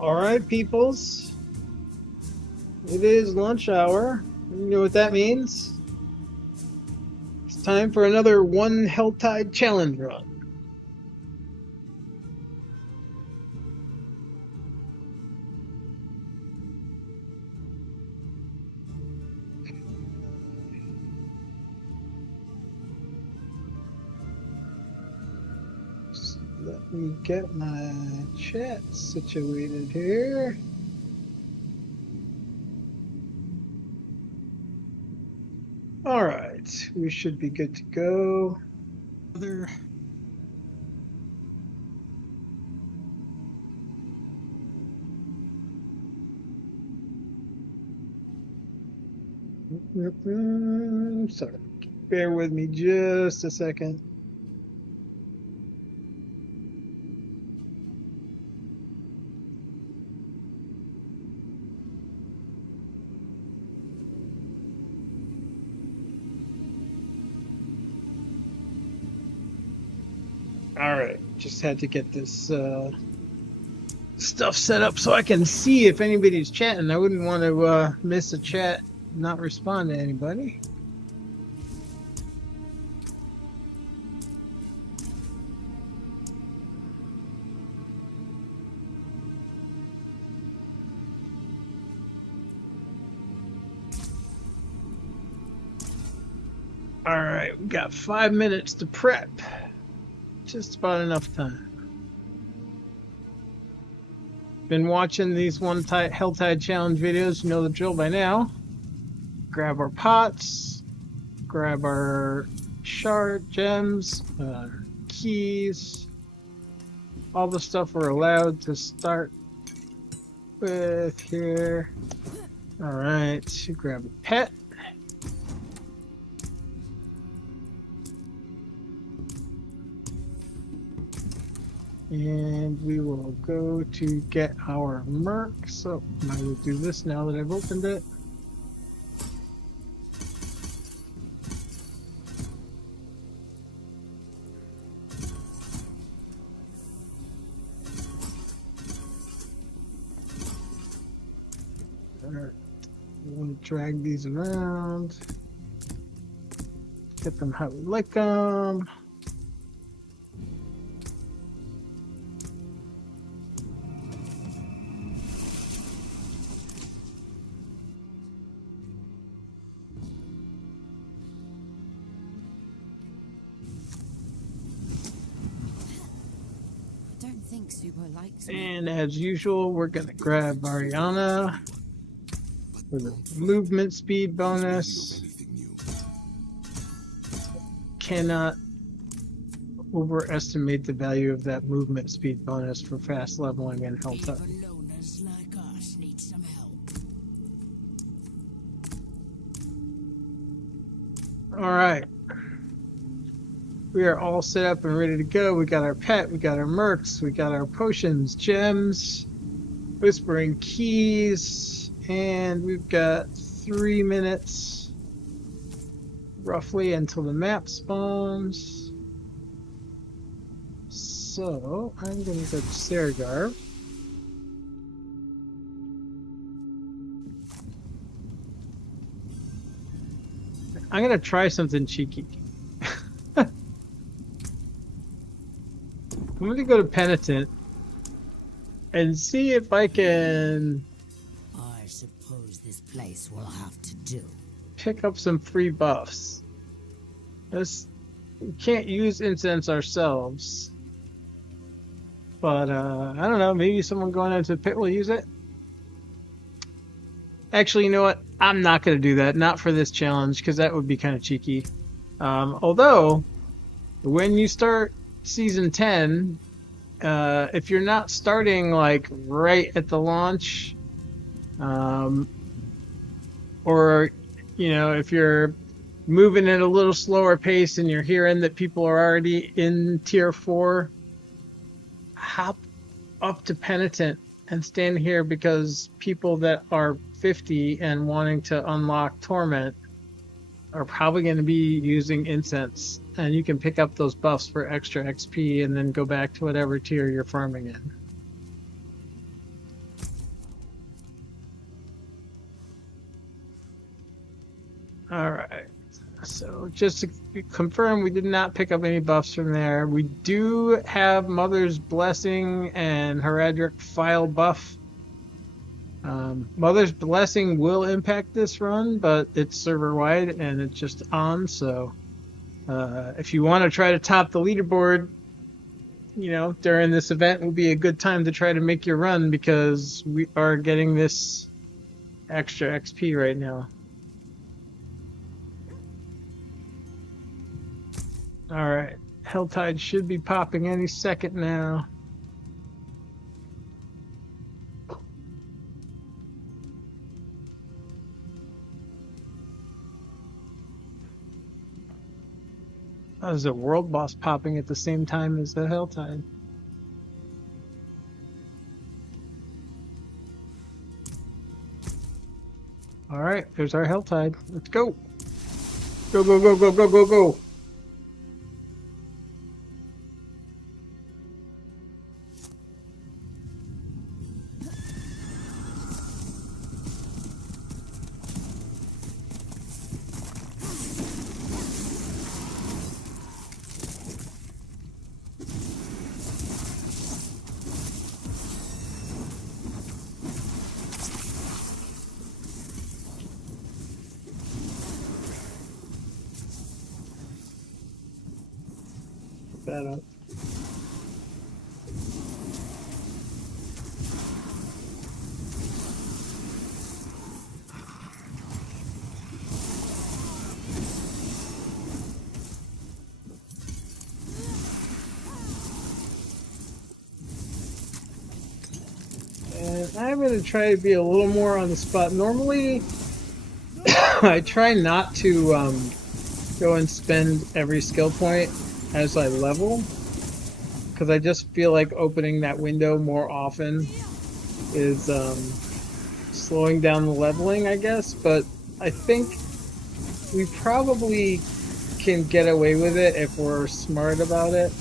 All right, peoples. It is lunch hour. You know what that means? It's time for another one Helltide challenge run. Just let me get my chat situated here. All right, we should be good to go. Sorry, bear with me just a second. All right, just had to get this stuff set up so I can see if anybody's chatting. I wouldn't want to miss a chat, not respond to anybody. All right, we got 5 minutes to prep. Just about enough time. Been watching these Helltide challenge videos, you know the drill by now. Grab our pots, grab our shard gems, keys, all the stuff we're allowed to start with here. All right, grab a pet. And we will go to get our merc. So I will do this now that I've opened it. Alright, we'll drag these around. Get them how we like them. And as usual, we're going to grab Ariana for the movement speed bonus. Cannot overestimate the value of that movement speed bonus for fast leveling in Helltide. All right. We are all set up and ready to go. We got our pet, we got our mercs, we got our potions, gems, whispering keys, and we've got 3 minutes roughly until the map spawns. So I'm going to go to Sergar. I'm going to try something cheeky. I'm going to go to Penitent and see if I can... I suppose this place will have to do. Pick up some free buffs. We can't use incense ourselves. But, I don't know, maybe someone going into the pit will use it? Actually, you know what? I'm not going to do that. Not for this challenge, because that would be kind of cheeky. Although, when you start Season 10, if you're not starting, like, right at the launch, or, you know, if you're moving at a little slower pace and you're hearing that people are already in Tier 4, hop up to Penitent and stand here, because people that are 50 and wanting to unlock Torment are probably going to be using Incense, and you can pick up those buffs for extra XP and then go back to whatever tier you're farming in. All right. So just to confirm, we did not pick up any buffs from there. We do have Mother's Blessing and Heraldric File buff. Mother's Blessing will impact this run, but it's server wide and it's just on. So if you want to try to top the leaderboard, during this event will be a good time to try to make your run because we are getting this extra XP right now. All right, Helltide should be popping any second now. Oh, there's a world boss popping at the same time as the Helltide. All right, there's our Helltide. Let's go. Go, go, go, go, go, go, go. That up. And I'm going to try to be a little more on the spot. Normally, I try not to go and spend every skill point as I level, because I just feel like opening that window more often is slowing down the leveling, I guess. But I think we probably can get away with it if we're smart about it.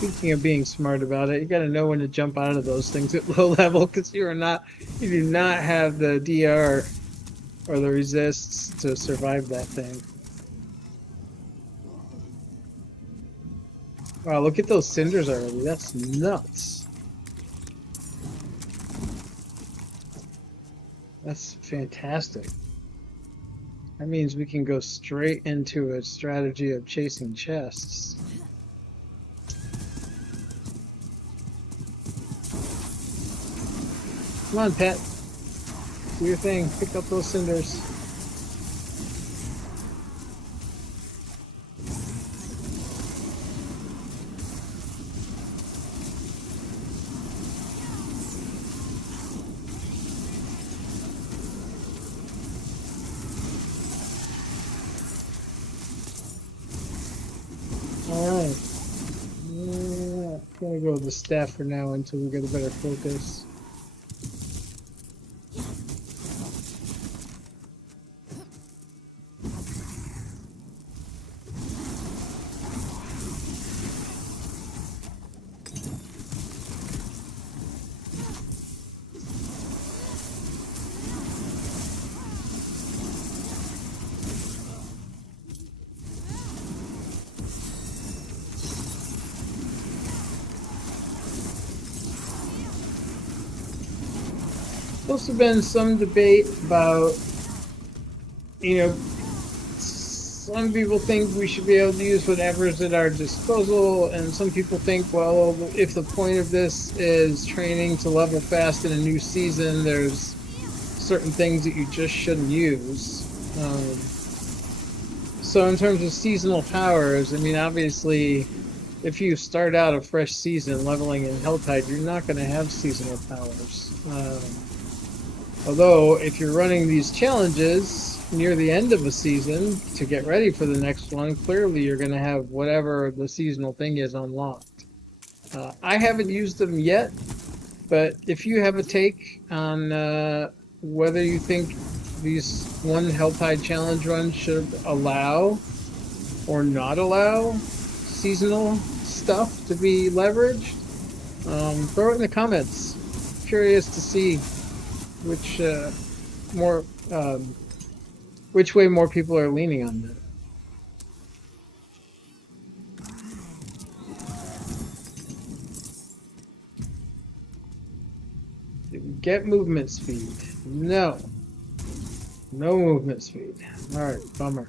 Speaking of being smart about it, you got to know when to jump out of those things at low level, because you do not have the DR or the resists to survive that thing. Wow, look at those cinders already. That's nuts. That's fantastic. That means we can go straight into a strategy of chasing chests. Come on, pet. Do your thing. Pick up those cinders. Alright. Yeah, I'm gonna go with the staff for now until we get a better focus. Supposed to have been some debate about, some people think we should be able to use whatever's at our disposal, and some people think, well, if the point of this is training to level fast in a new season, there's certain things that you just shouldn't use. So in terms of seasonal powers, I mean, obviously, if you start out a fresh season leveling in Helltide, you're not going to have seasonal powers. Although, if you're running these challenges near the end of a season to get ready for the next one, clearly you're going to have whatever the seasonal thing is unlocked. I haven't used them yet, But if you have a take on whether you think these one Helltide challenge runs should allow or not allow seasonal stuff to be leveraged, throw it in the comments. Curious to see which more which way more people are leaning on that. Did we get movement speed? No. No movement speed. Alright, bummer.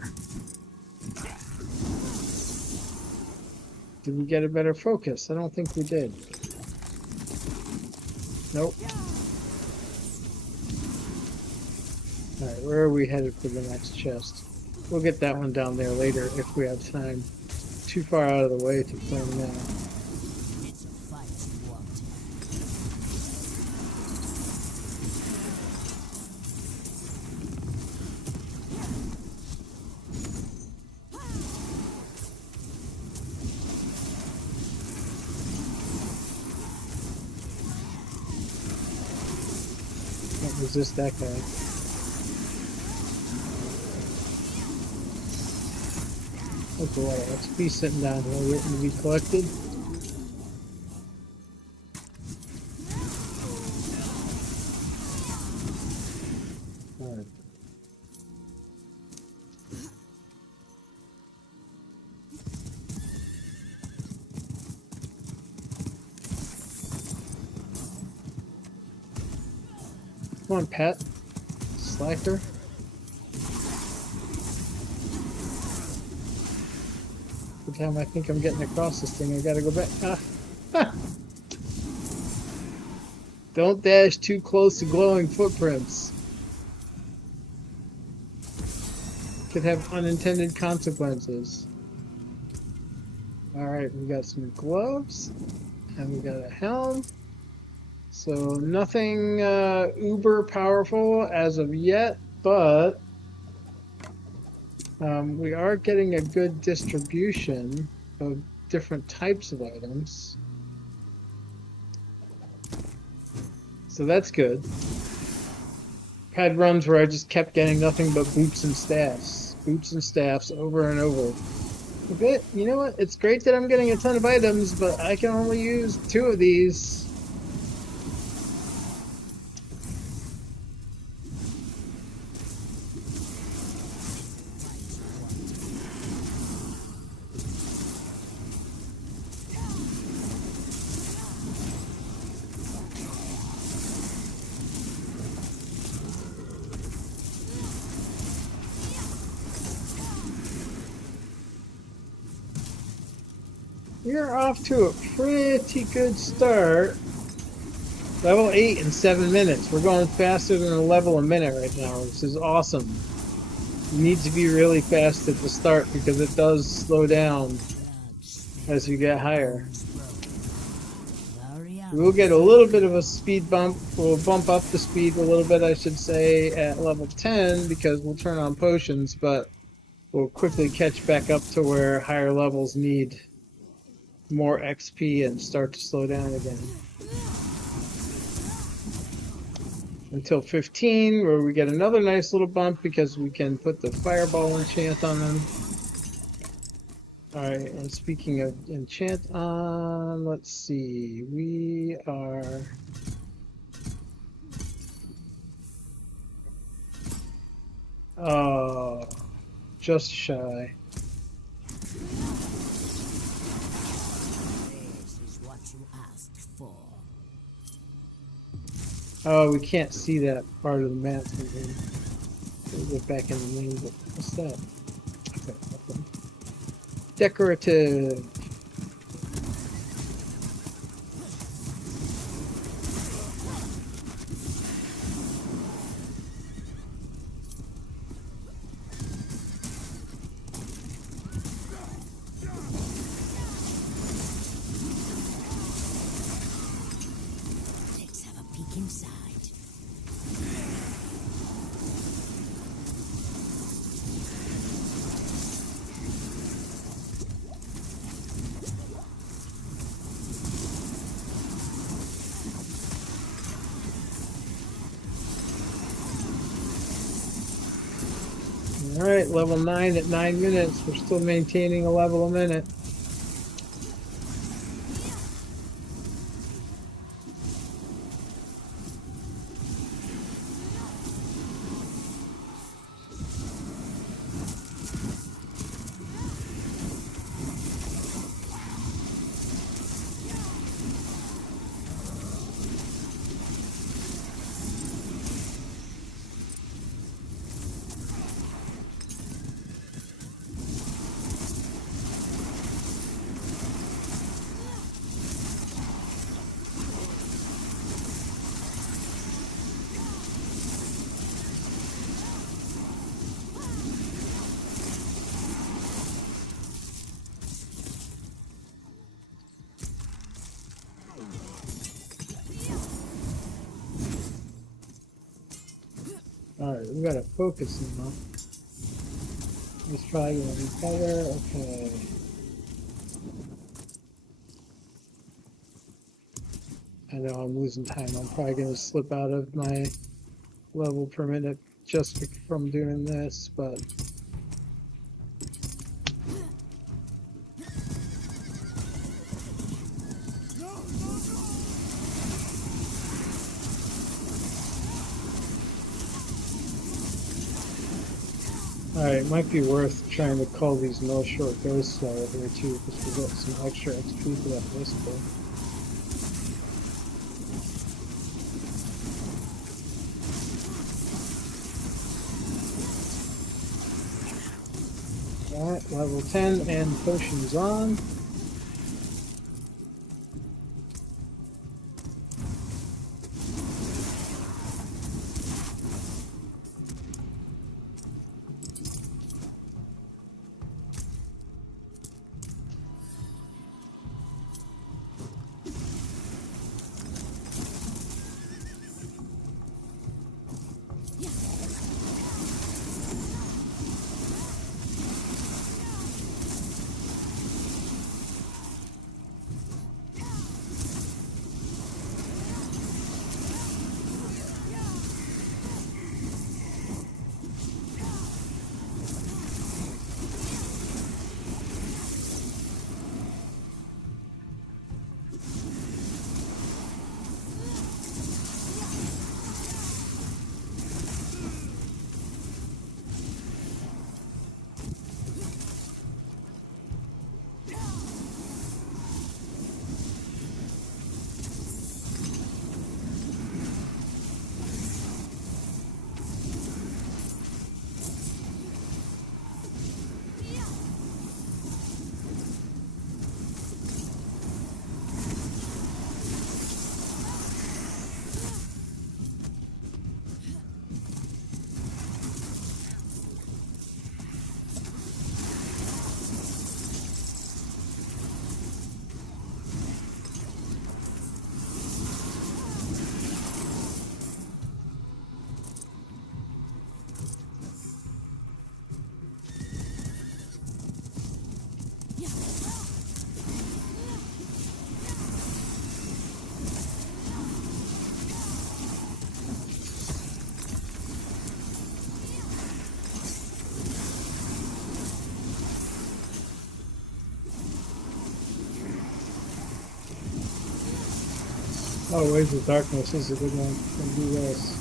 Did we get a better focus? I don't think we did. Nope. Alright, where are we headed for the next chest? We'll get that one down there later if we have time. Too far out of the way to claim now. It's a fight you want. Can't resist that guy. There's a lot of XP sitting down here waiting to be collected. Alright. Come on, Pat. Slacker. Every time I think I'm getting across this thing, I gotta go back. Ah. Don't dash too close to glowing footprints. Could have unintended consequences. Alright, we got some gloves. And we got a helm. So nothing uber powerful as of yet, but we are getting a good distribution of different types of items. So that's good. Had runs where I just kept getting nothing but boots and staffs. Boots and staffs over and over. But you know what? It's great that I'm getting a ton of items, but I can only use 2 of these. We're off to a pretty good start. Level 8 in 7 minutes. We're going faster than a level a minute right now, which is awesome. You need to be really fast at the start because it does slow down as you get higher. We'll get a little bit of a speed bump. We'll bump up the speed a little bit, I should say, at level 10 because we'll turn on potions, but we'll quickly catch back up to where higher levels need more XP and start to slow down again. Until 15, where we get another nice little bump because we can put the fireball enchant on them. Alright, and speaking of enchant on, let's see, we are... Oh, just shy. Oh, we can't see that part of the map. We'll get back in the menu, but what's that? Okay, nothing. Decorative. Let's have a peek inside. All right, level 9 at 9 minutes. We're still maintaining a level a minute. All right, we gotta focus now. It's probably gonna be better. Okay. I know I'm losing time. I'm probably gonna slip out of my level per minute just from doing this, but all right, it might be worth trying to call these no short ghosts out here too, because we got some extra XP for that whisper. Alright, level 10 and potions on. Oh, Waves of Darkness is a good one. Can do this.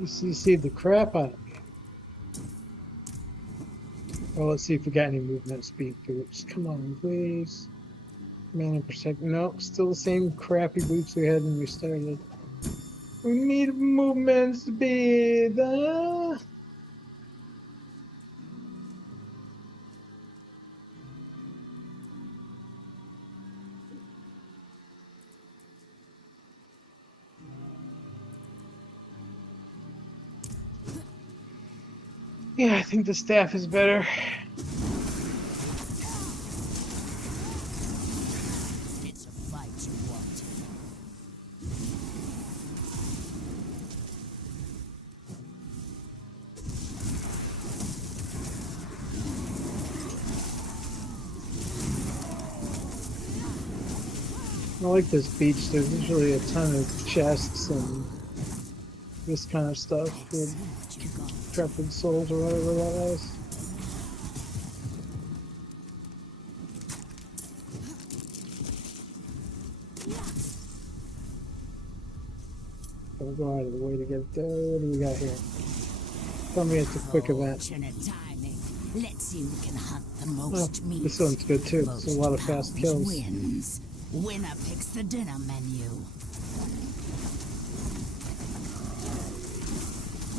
You see the crap out of me. Well, let's see if we got any movement speed boots. Come on, please. Mana protect. No, still the same crappy boots we had when we started. We need movement speed. Yeah, I think the staff is better. It's a fight you want. I like this beach. There's usually a ton of chests and this kind of stuff with What you got? Intrepid Souls or whatever that was. We'll go out of the way to get there. What do we got here? Tell me it's a quick event. Fortunate timing. Let's see who can hunt the Oh, most meat. this one's good too. It's a lot of fast Most kills. wins. Winner picks the dinner menu.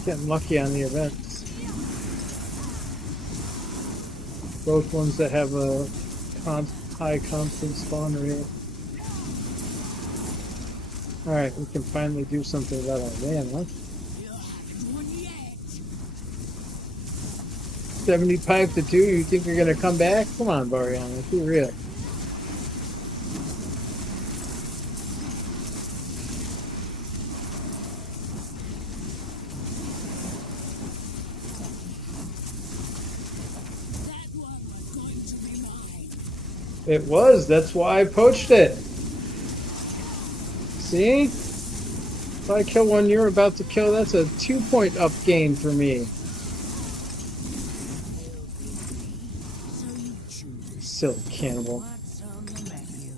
Getting lucky on the events. Both ones that have a high constant spawn rate. Alright, we can finally do something about our mana. You haven't won yet. 75 to 2, you think you're gonna come back? Come on, Bariana, be real. That one was going to be mine. It was, that's why I poached it. See? If I kill one you're about to kill, that's a 2-point up gain for me. So you choose. Silly cannibal. What's on the menu?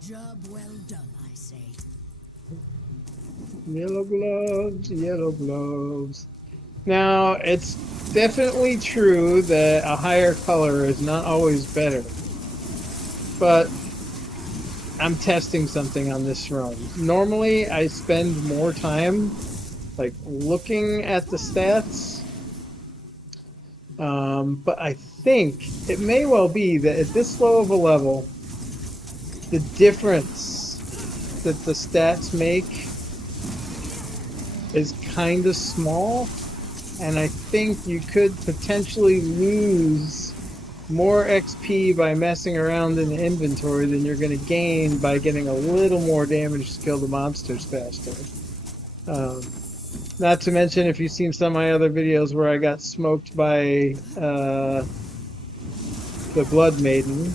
Job well done, I say. Yellow gloves, yellow gloves. Now, it's definitely true that a higher color is not always better. But I'm testing something on this run. Normally, I spend more time like looking at the stats. But I think it may well be that at this low of a level, the difference that the stats make is kind of small, and I think you could potentially lose more XP by messing around in the inventory than you're going to gain by getting a little more damage to kill the monsters faster. Not to mention, if you've seen some of my other videos where I got smoked by the Blood Maiden,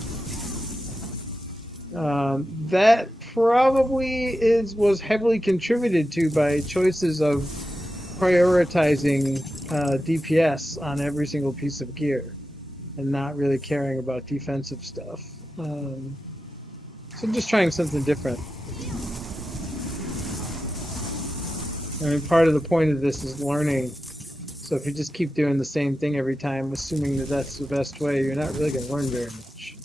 that probably was heavily contributed to by choices of prioritizing DPS on every single piece of gear and not really caring about defensive stuff. So just trying something different. I mean, part of the point of this is learning. So if you just keep doing the same thing every time, assuming that that's the best way, you're not really going to learn very much.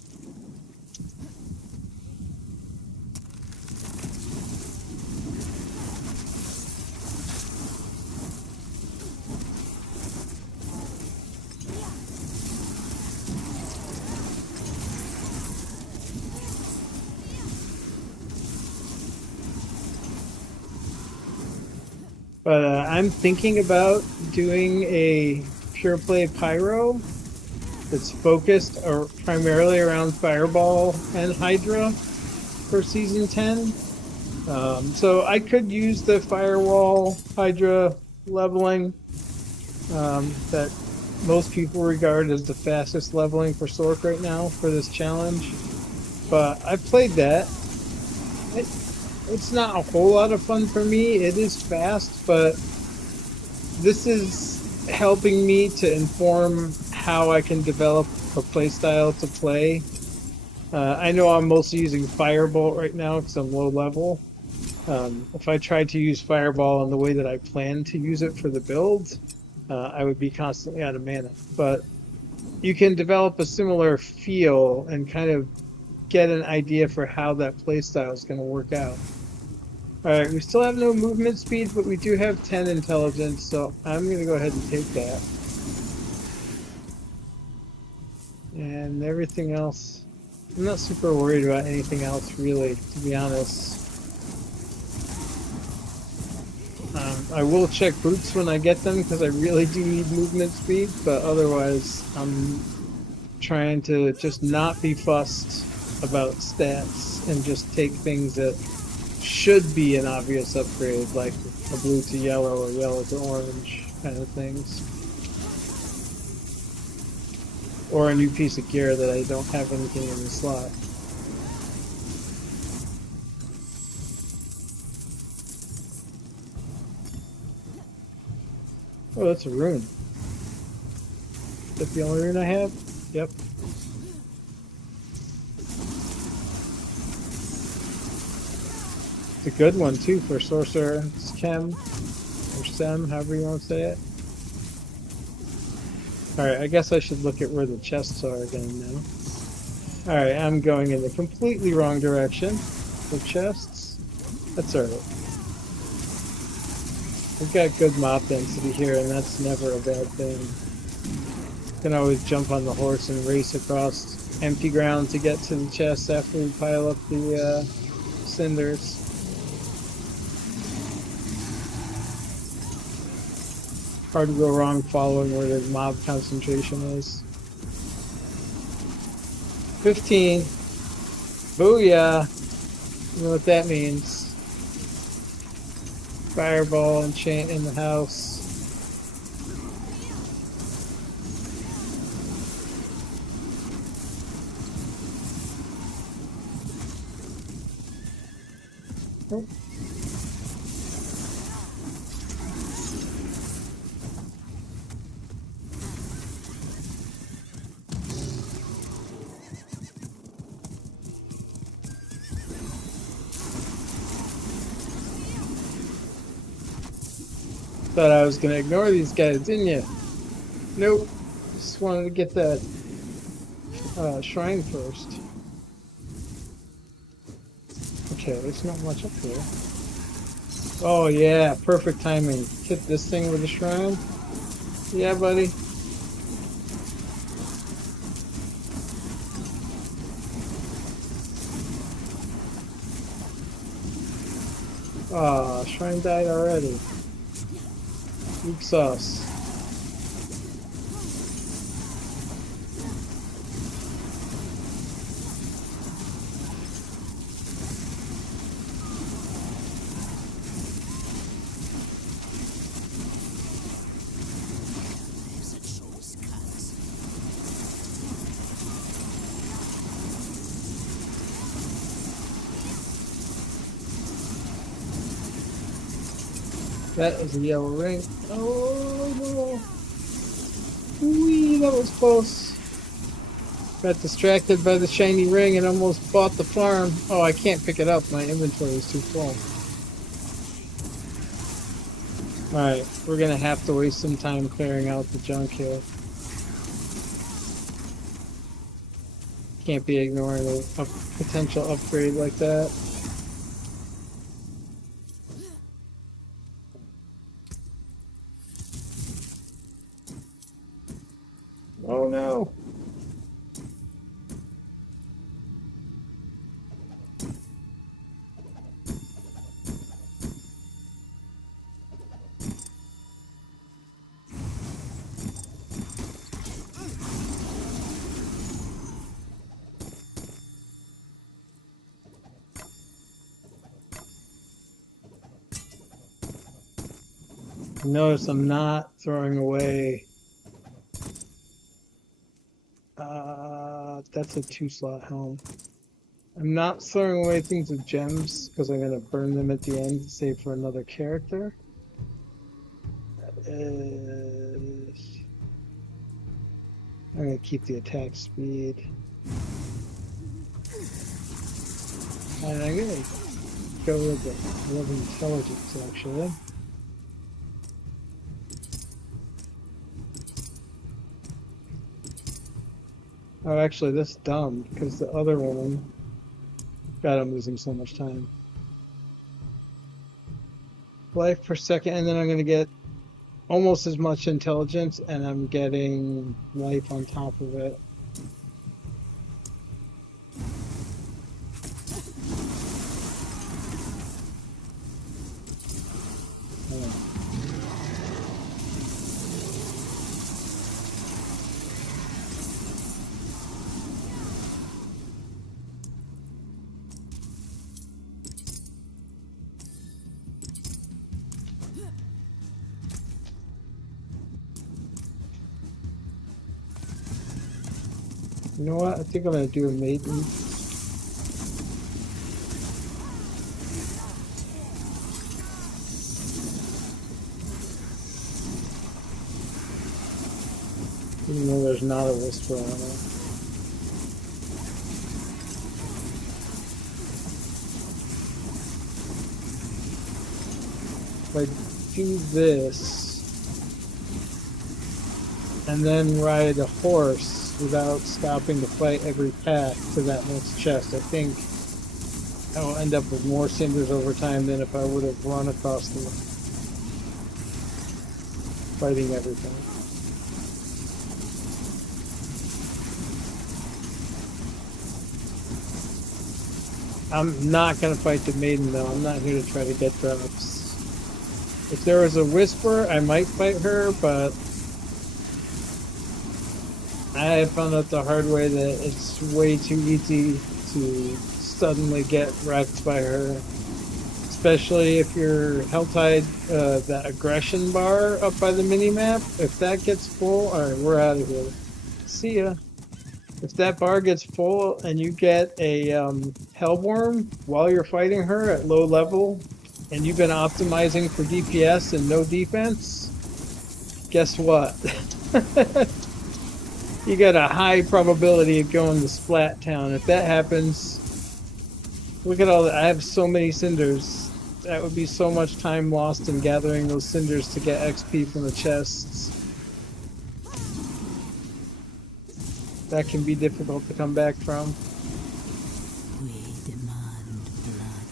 But I'm thinking about doing a pure play pyro that's focused primarily around Fireball and Hydra for Season 10. So I could use the Firewall Hydra leveling that most people regard as the fastest leveling for Sork right now for this challenge. But I've played that. It's not a whole lot of fun for me. It is fast, but this is helping me to inform how I can develop a playstyle to play. I know I'm mostly using Firebolt right now because I'm low level, If I tried to use Fireball in the way that I plan to use it for the build, I would be constantly out of mana. But you can develop a similar feel and kind of get an idea for how that playstyle is going to work out. All right, we still have no movement speed, but we do have 10 intelligence, so I'm going to go ahead and take that. And everything else, I'm not super worried about anything else really, to be honest. I will check boots when I get them because I really do need movement speed, but otherwise I'm trying to just not be fussed about stats and just take things that should be an obvious upgrade, like a blue to yellow or yellow to orange kind of things. Or a new piece of gear that I don't have anything in the slot. Oh, that's a rune. Is that the only rune I have? Yep. It's a good one too for sorcerer. It's chem or sem, however you want to say it. Alright, I guess I should look at where the chests are again now. Alright, I'm going in the completely wrong direction for chests. That's alright. We've got good mob density here, and that's never a bad thing. You can always jump on the horse and race across empty ground to get to the chest after we pile up the cinders. Hard to go wrong following where the mob concentration is. 15. Booyah! You know what that means. Fireball enchant in the house. Oh. Thought I was going to ignore these guys, didn't you? Nope. Just wanted to get that shrine first. Okay, there's not much up here. Oh yeah, perfect timing. Hit this thing with the shrine. Yeah, buddy. Ah, shrine died already. Weak sauce. That is a yellow ring. Oh no! Whee, that was close. Got distracted by the shiny ring and almost bought the farm. Oh, I can't pick it up. My inventory is too full. Alright, we're gonna have to waste some time clearing out the junk here. Can't be ignoring a potential upgrade like that. Oh no! Notice I'm not throwing away. That's a 2-slot helm. I'm not throwing away things with gems because I'm going to burn them at the end to save for another character. I'm going to keep the attack speed. And I'm going to go with it. I love intelligence, actually. Oh, actually, that's dumb, because the other one... God, I'm losing so much time. Life per second, and then I'm going to get almost as much intelligence, and I'm getting life on top of it. You know what? I think I'm going to do a maiden. Even though there's not a whisper on it. If I do this, and then ride a horse without stopping to fight every path to that next chest, I think I will end up with more cinders over time than if I would have run across them, fighting everything. I'm not going to fight the maiden, though. I'm not here to try to get drops. If there was a whisper, I might fight her, but I found out the hard way that it's way too easy to suddenly get wrecked by her. Especially if your Helltide, that aggression bar up by the mini-map, if that gets full, alright, we're out of here. See ya. If that bar gets full and you get a Hellworm while you're fighting her at low level, and you've been optimizing for DPS and no defense, guess what? You got a high probability of going to Splat Town. If that happens, look at all that. I have so many cinders. That would be so much time lost in gathering those cinders to get XP from the chests. That can be difficult to come back from. We demand blood.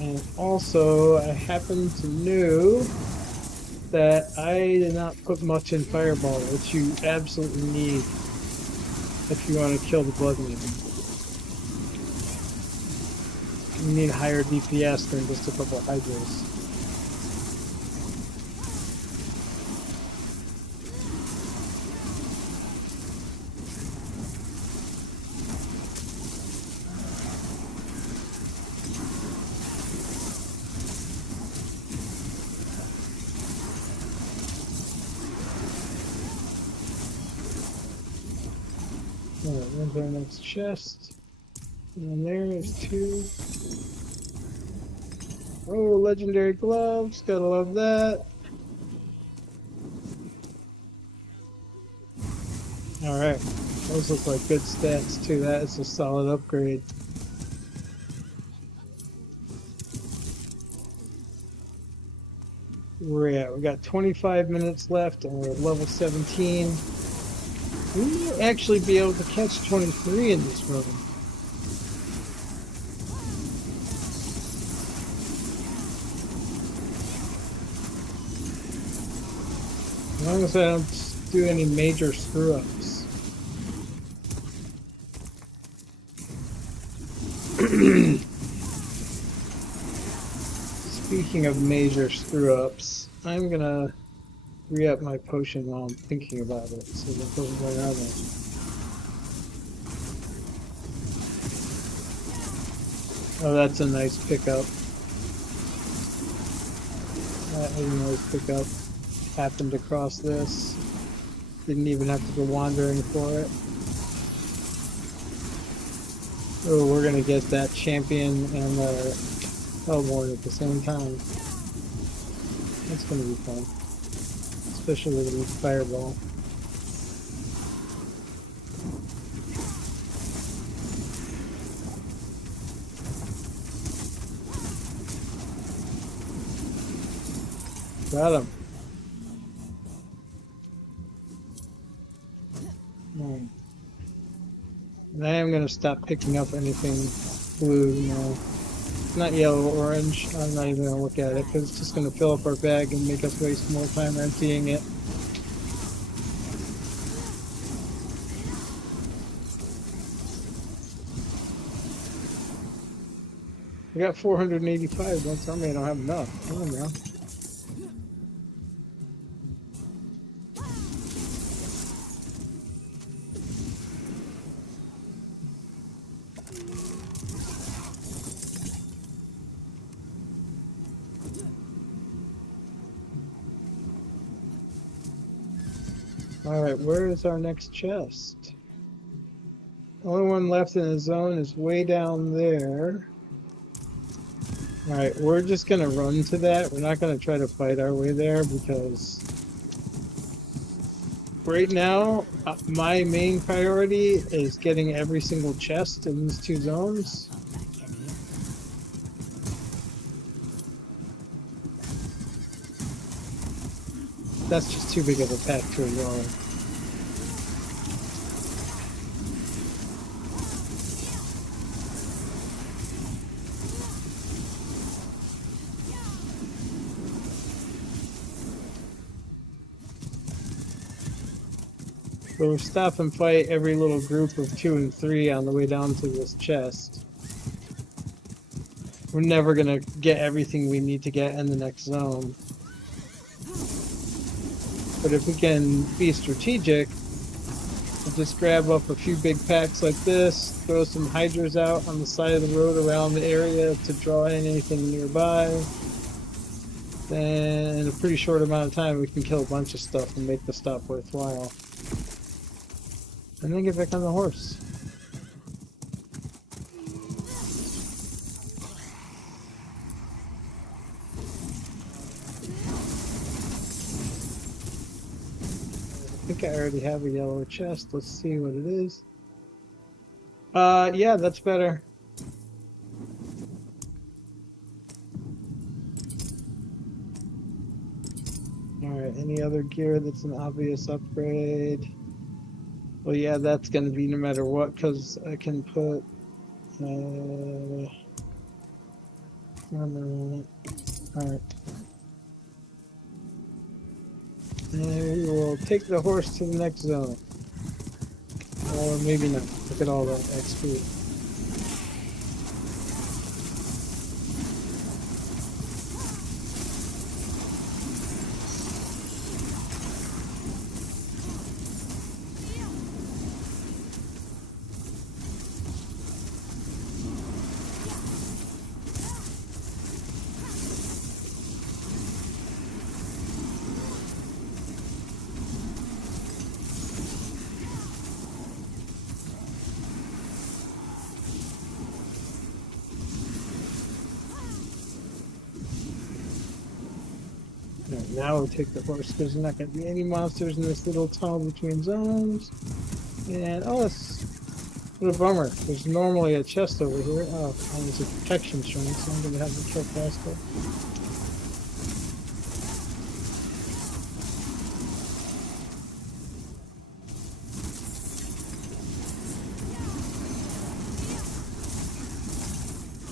And also, I happen to know that I did not put much in Fireball, which you absolutely need if you want to kill the Blood Maiden. You need higher DPS than just a couple Hydras. Alright, where's our next chest? And there is two. Oh, legendary gloves, gotta love that. Alright, those look like good stats too. That is a solid upgrade. Where we at? We got 25 minutes left and we're at level 17. We might actually be able to catch 23 in this run. As long as I don't do any major screw-ups. Speaking of major screw-ups, I'm gonna re-up my potion while I'm thinking about it, so that doesn't run out of it. Oh, that's a nice pickup. I didn't always pick up. Happened across this. Didn't even have to go wandering for it. Oh, we're gonna get that champion and the Hellborn at the same time. That's gonna be fun. Especially with the fireball. Got him. And I am going to stop picking up anything blue, you know. Not yellow or orange. I'm not even going to look at it because it's just going to fill up our bag and make us waste more time emptying it. I got 485. Don't tell me I don't have enough. Come on now. Alright, where is our next chest? The only one left in the zone is way down there. Alright, we're just gonna run to that. We're not gonna try to fight our way there because right now my main priority is getting every single chest in these two zones. That's just too big of a pack to ignore. So we'll stop and fight every little group of 2 and 3 on the way down to this chest. We're never gonna get everything we need to get in the next zone. But if we can be strategic, we'll just grab up a few big packs like this, throw some hydras out on the side of the road around the area to draw in anything nearby. Then in a pretty short amount of time we can kill a bunch of stuff and make the stop worthwhile. And then get back on the horse. I think I already have a yellow chest. Let's see what it is. Yeah, that's better. Alright, any other gear that's an obvious upgrade? Well, yeah, that's going to be no matter what, because I can put... Alright. And we will take the horse to the next zone. Or maybe not. Look at all that XP. Now we'll take the horse because there's not going to be any monsters in this little tunnel between zones. And, oh, that's... What a bummer. There's normally a chest over here. Oh, there's a protection string, so I'm going to have to kill faster.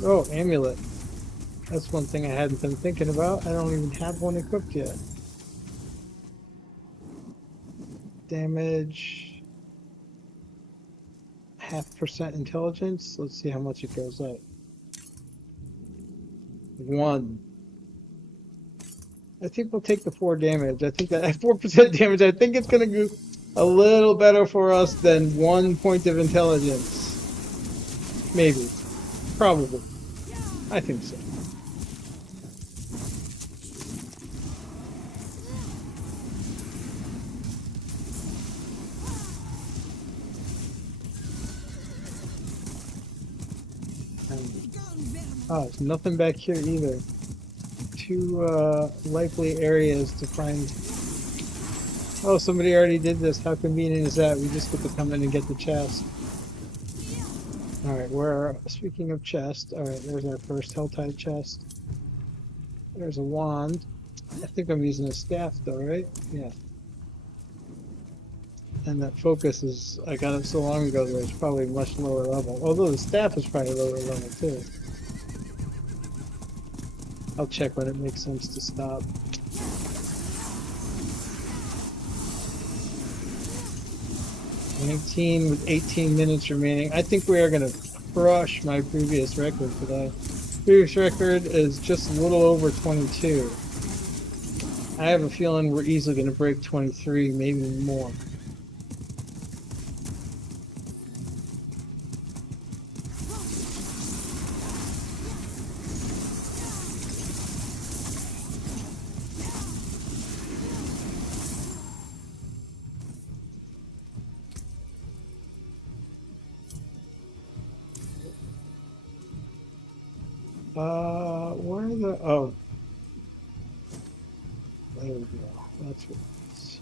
Oh, amulet. That's one thing I hadn't been thinking about. I don't even have one equipped yet. Damage. 0.5% intelligence. Let's see how much it goes up. 1. I think we'll take the 4 damage. I think that at 4% damage, I think it's going to go a little better for us than 1 point of intelligence. Maybe. Probably. I think so. Oh, there's nothing back here either. Two likely areas to find. Oh, somebody already did this. How convenient is that? We just get to come in and get the chest. Alright, speaking of chest, alright, there's our first Helltide chest. There's a wand. I think I'm using a staff though, right? Yeah. And that focus is, I got it so long ago that it's probably much lower level. Although the staff is probably lower level too. I'll check when it makes sense to stop. $19 with 18 minutes remaining. I think we are going to crush my previous record today. Previous record is just a little over 22. I have a feeling we're easily going to break 23, maybe more. Where are the, oh. There we go. That's what it is.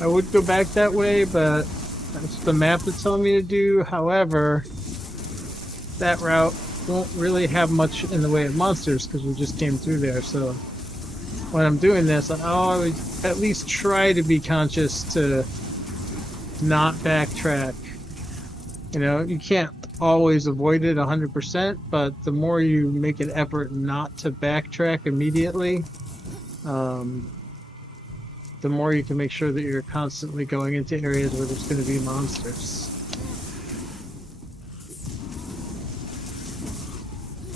I would go back that way, but that's the map that's telling me to do. However, that route won't really have much in the way of monsters because we just came through there. So when I'm doing this, I always at least try to be conscious to not backtrack. You know, you can't always avoid it 100%, but the more you make an effort not to backtrack immediately, the more you can make sure that you're constantly going into areas where there's going to be monsters.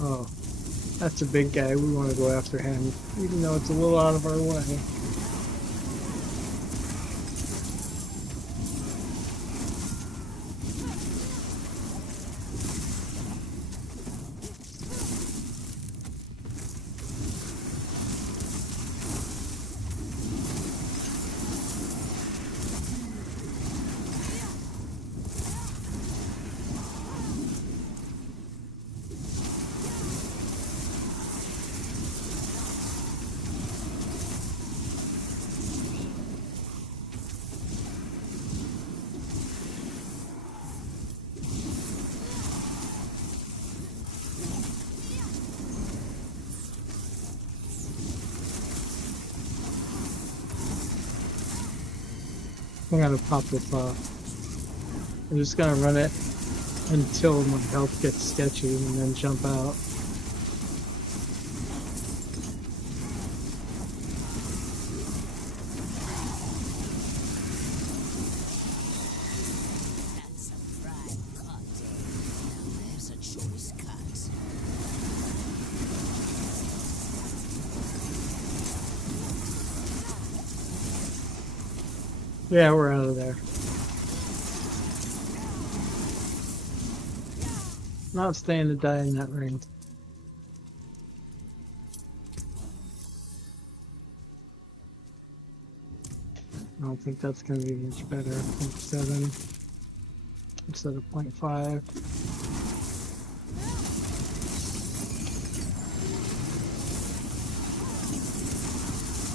Oh, that's a big guy. We want to go after him, even though it's a little out of our way. I'm gonna pop this off. I'm just gonna run it until my health gets sketchy and then jump out. That's a prime cocktail. Now there's a choice cut. Yeah, we're out of there. Not staying to die in that ring. I don't think that's going to be much better. 0.7 instead of 0.5.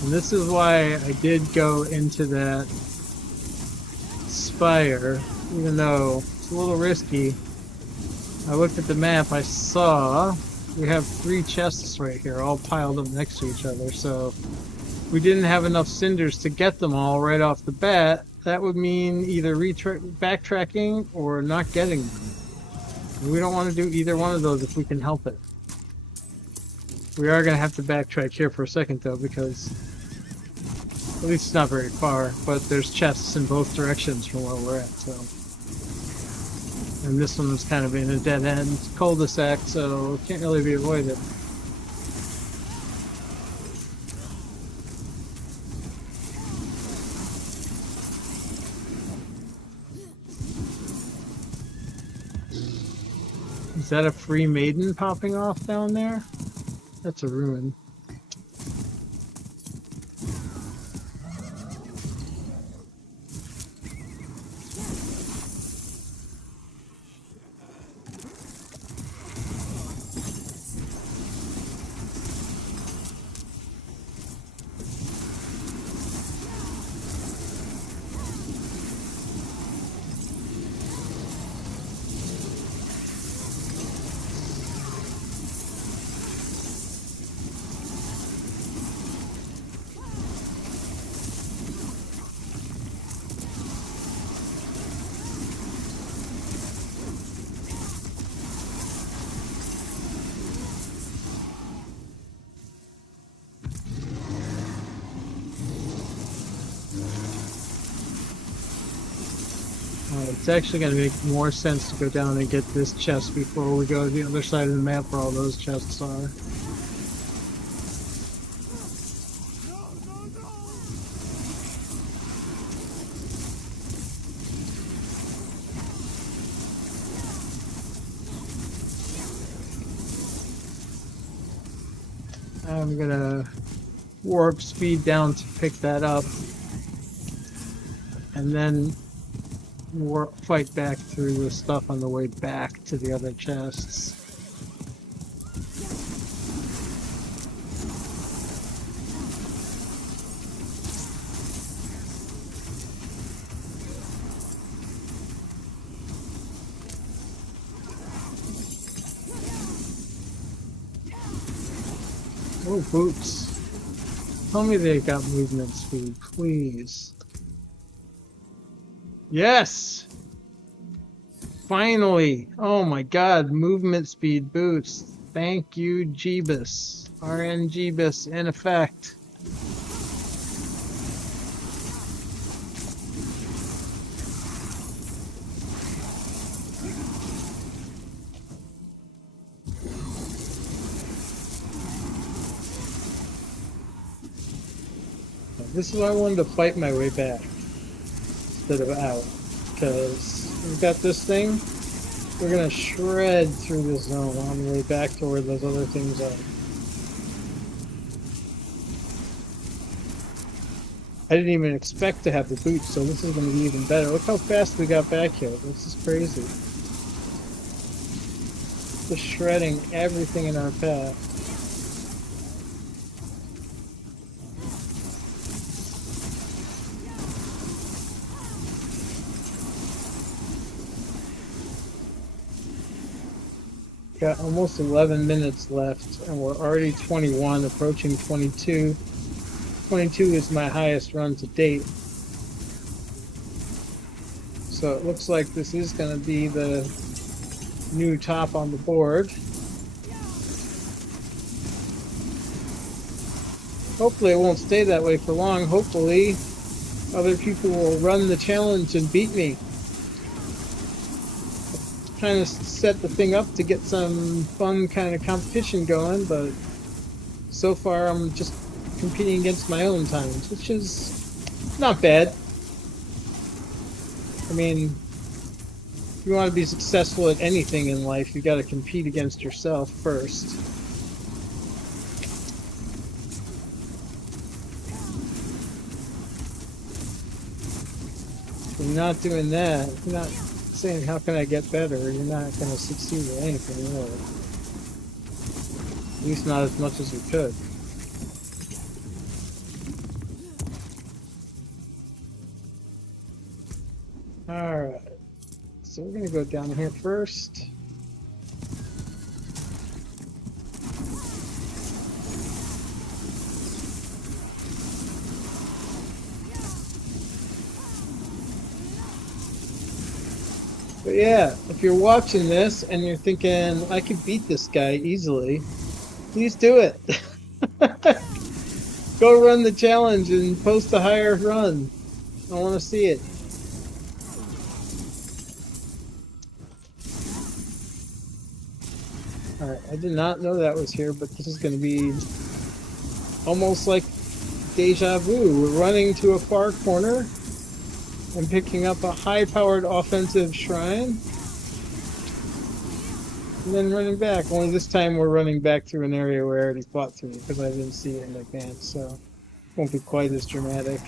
And this is why I did go into that spire, even though it's a little risky. I looked at the map, I saw we have 3 chests right here, all piled up next to each other, so we didn't have enough cinders to get them all right off the bat. That would mean either backtracking or not getting them. And we don't want to do either one of those if we can help it. We are going to have to backtrack here for a second though, because at least it's not very far, but there's chests in both directions from where we're at, so. And this one was kind of in a dead end cul-de-sac, so can't really be avoided. Is that a free maiden popping off down there? That's a ruin. It's actually going to make more sense to go down and get this chest before we go to the other side of the map where all those chests are. I'm going to warp speed down to pick that up. And then fight back through the stuff on the way back to the other chests. Oh, boots. Tell me they got movement speed, please. Yes! Finally! Oh my god, movement speed boots. Thank you, Jeebus. RN Jeebus in effect. This is why I wanted to fight my way back instead of out, because we've got this thing. We're gonna shred through this zone on the way back to where those other things are. I didn't even expect to have the boots, so this is gonna be even better. Look how fast we got back here. This is crazy. Just shredding everything in our path. Got almost 11 minutes left, and we're already 21, approaching 22. 22 is my highest run to date. So it looks like this is going to be the new top on the board. Hopefully it won't stay that way for long. Hopefully other people will run the challenge and beat me. Trying to set the thing up to get some fun kind of competition going, but so far I'm just competing against my own times, which is not bad. I mean, if you want to be successful at anything in life, you got to compete against yourself first. If you're not doing that, if you're not saying how can I get better, you're not going to succeed at anything really. At least not as much as we could. Alright, so we're going to go down here first. But yeah, if you're watching this and you're thinking, I could beat this guy easily, please do it. Go run the challenge and post a higher run. I want to see it. Alright, I did not know that was here, but this is going to be almost like deja vu. We're running to a far corner and picking up a high-powered offensive shrine, and then running back. Only this time we're running back through an area where I already fought through because I didn't see it in advance, so it won't be quite as dramatic.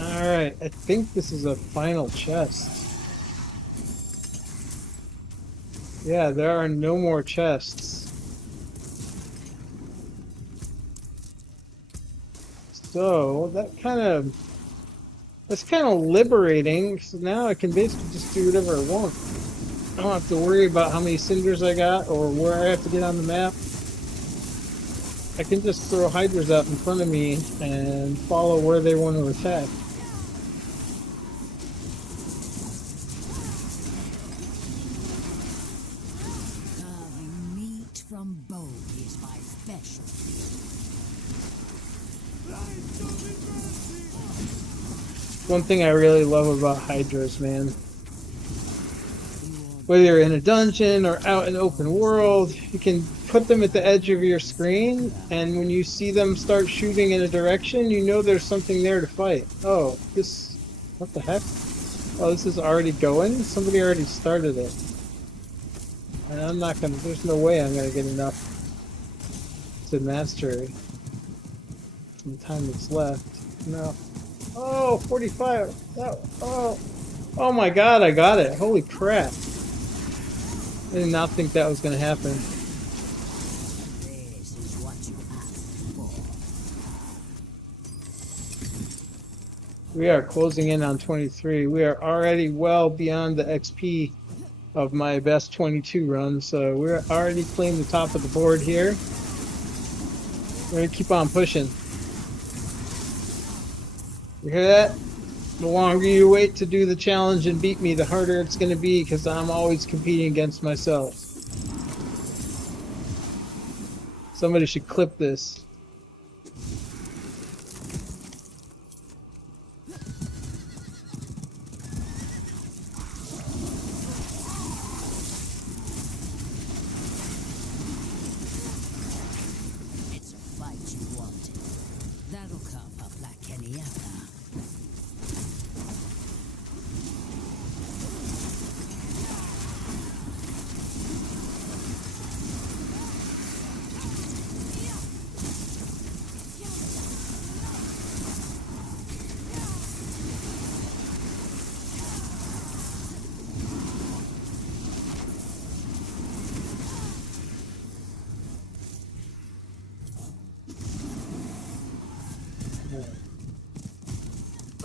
Alright, I think this is a final chest. Yeah, there are no more chests. So, that's kind of liberating, so now I can basically just do whatever I want. I don't have to worry about how many cinders I got or where I have to get on the map. I can just throw hydras out in front of me and follow where they want to attack. Carving meat from bone is my specialty. One thing I really love about hydras, man. Whether you're in a dungeon or out in the open world, you can put them at the edge of your screen, and when you see them start shooting in a direction, you know there's something there to fight. Oh, this... what the heck? Oh, this is already going? Somebody already started it. And I'm not gonna... there's no way I'm gonna get enough to mastery in the time that's left. No. Oh, 45! Oh, oh my god, I got it! Holy crap! I did not think that was going to happen. This is what you asked for. We are closing in on 23. We are already well beyond the XP of my best 22 run, so we're already playing the top of the board here. We're going to keep on pushing. You hear that? The longer you wait to do the challenge and beat me, the harder it's going to be, because I'm always competing against myself. Somebody should clip this. It's a fight you wanted. That'll come up like any other.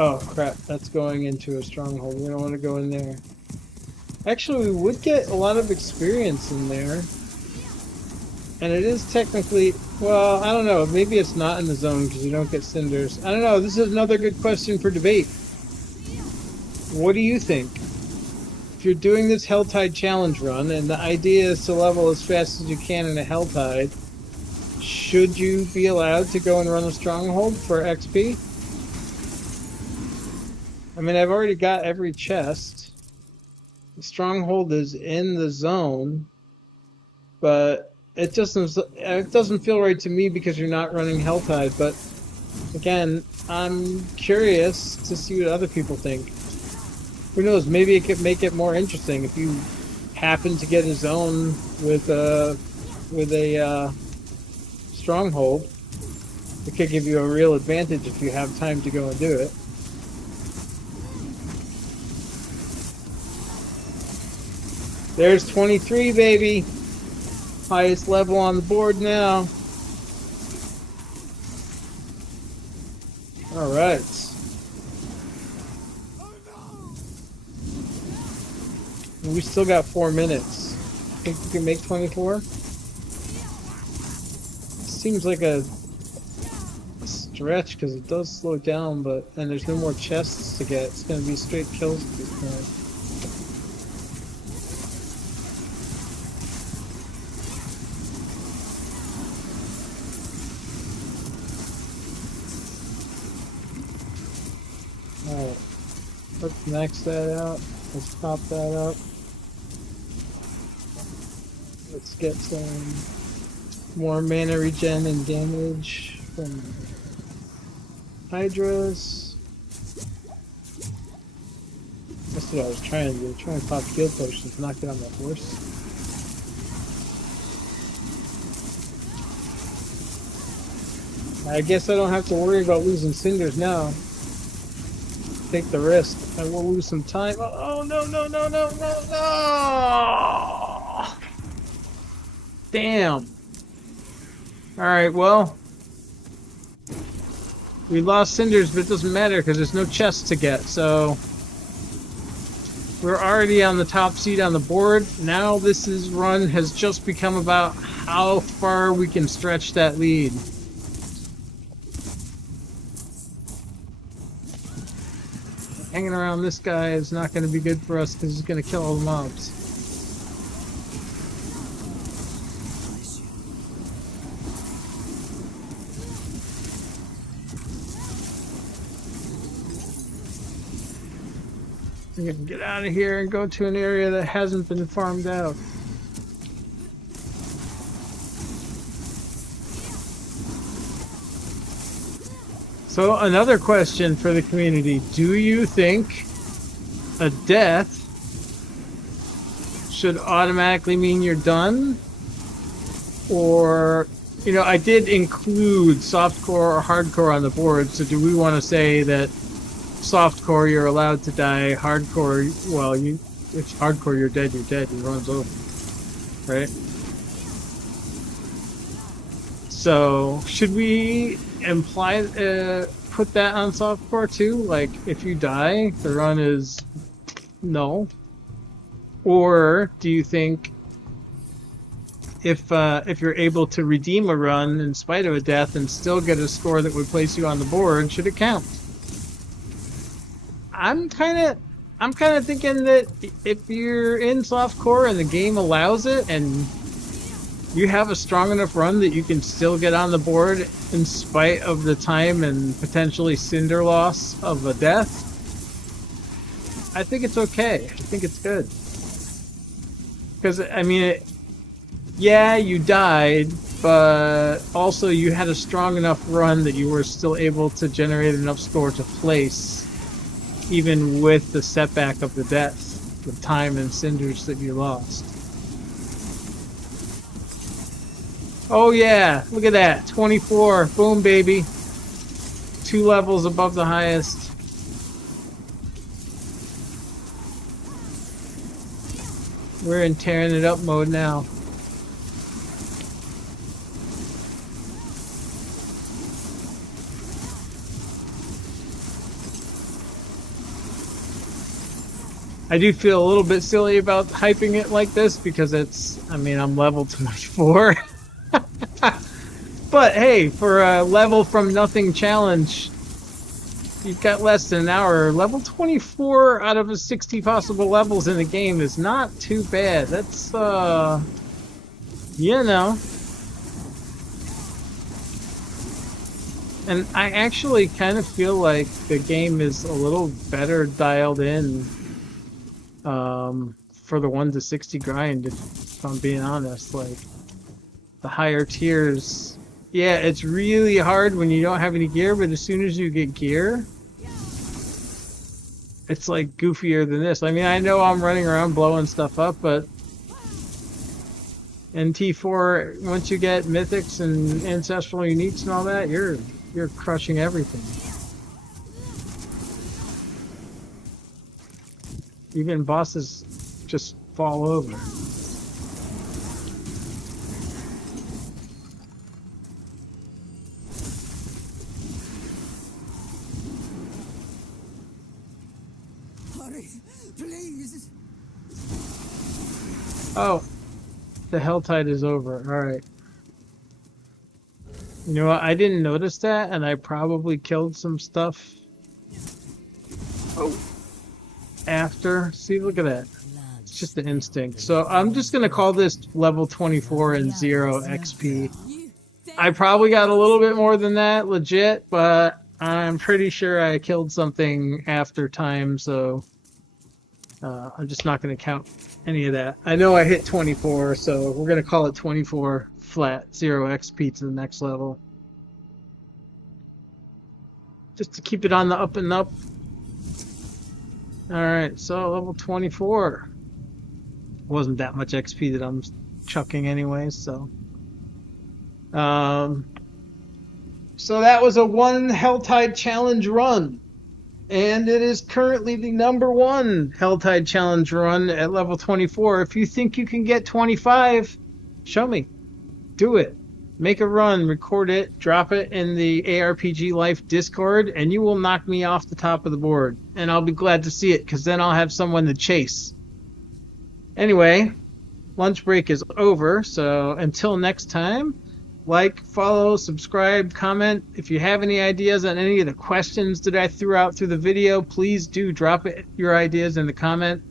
Oh crap, that's going into a stronghold. We don't want to go in there. Actually, we would get a lot of experience in there. And it is technically, well, I don't know, maybe it's not in the zone because you don't get cinders. I don't know, this is another good question for debate. What do you think? If you're doing this Helltide challenge run and the idea is to level as fast as you can in a Helltide, should you be allowed to go and run a stronghold for XP? I mean, I've already got every chest. The stronghold is in the zone, but it doesn't feel right to me because you're not running Helltide. But again, I'm curious to see what other people think. Who knows? Maybe it could make it more interesting if you happen to get a zone with a stronghold. It could give you a real advantage if you have time to go and do it. There's 23, baby. Highest level on the board now. All right. We still got 4 minutes. Think we can make 24? Seems like a stretch because it does slow down, and there's no more chests to get. It's going to be straight kills at this point. Alright, let's max that out. Let's pop that up. Let's get some more mana regen and damage from Hydras. That's what I was trying to do. Trying to pop heal potions, knock down my horse. I guess I don't have to worry about losing cinders now. Take the risk. I will lose some time. Oh no no no no no no! Damn. Alright, well. We lost cinders, but it doesn't matter because there's no chests to get, so we're already on the top seat on the board. Now this run has just become about how far we can stretch that lead. Hanging around this guy is not going to be good for us because he's going to kill all the mobs. We can get out of here and go to an area that hasn't been farmed out. So another question for the community. Do you think a death should automatically mean you're done? Or, you know, I did include softcore or hardcore on the board, so do we want to say that softcore you're allowed to die, hardcore, well, if hardcore you're dead, it runs over, right? So should we imply put that on softcore too? Like if you die, the run is null? Or do you think if you're able to redeem a run in spite of a death and still get a score that would place you on the board, should it count? I'm kind of thinking that if you're in softcore and the game allows it and you have a strong enough run that you can still get on the board in spite of the time and potentially cinder loss of a death, I think it's okay. I think it's good. Because, I mean, yeah, you died, but also you had a strong enough run that you were still able to generate enough score to place, even with the setback of the death, the time and cinders that you lost. Oh yeah, look at that, 24, boom baby. 2 levels above the highest. We're in tearing it up mode now. I do feel a little bit silly about hyping it like this because it's, I mean, I'm level 24. But hey, for a level from nothing challenge, you've got less than an hour. Level 24 out of 60 possible levels in the game is not too bad. That's, you know. And I actually kind of feel like the game is a little better dialed in for the 1 to 60 grind, if I'm being honest. Like, the higher tiers, yeah, it's really hard when you don't have any gear, but as soon as you get gear, it's like goofier than this. I mean, I know I'm running around blowing stuff up, but in T4, once you get mythics and ancestral uniques and all that, you're crushing everything. Even bosses just fall over. Hurry, please. Oh, the Helltide is over. Alright. You know what? I didn't notice that, and I probably killed some stuff. Oh. After. See, look at that. It's just an instinct. So I'm just going to call this level 24 and 0 XP. I probably got a little bit more than that, legit, but I'm pretty sure I killed something after time, so I'm just not going to count any of that. I know I hit 24, so we're going to call it 24 flat, 0 XP to the next level. Just to keep it on the up and up. Alright, so level 24. Wasn't that much XP that I'm chucking anyways, so. So that was a one Helltide challenge run. And it is currently the #1 Helltide challenge run at level 24. If you think you can get 25, show me. Do it. Make a run, record it, drop it in the ARPG Life Discord, and you will knock me off the top of the board. And I'll be glad to see it, because then I'll have someone to chase. Anyway, lunch break is over, so until next time, like, follow, subscribe, comment. If you have any ideas on any of the questions that I threw out through the video, please do drop your ideas in the comment.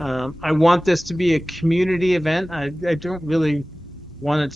I want this to be a community event. I don't really want it to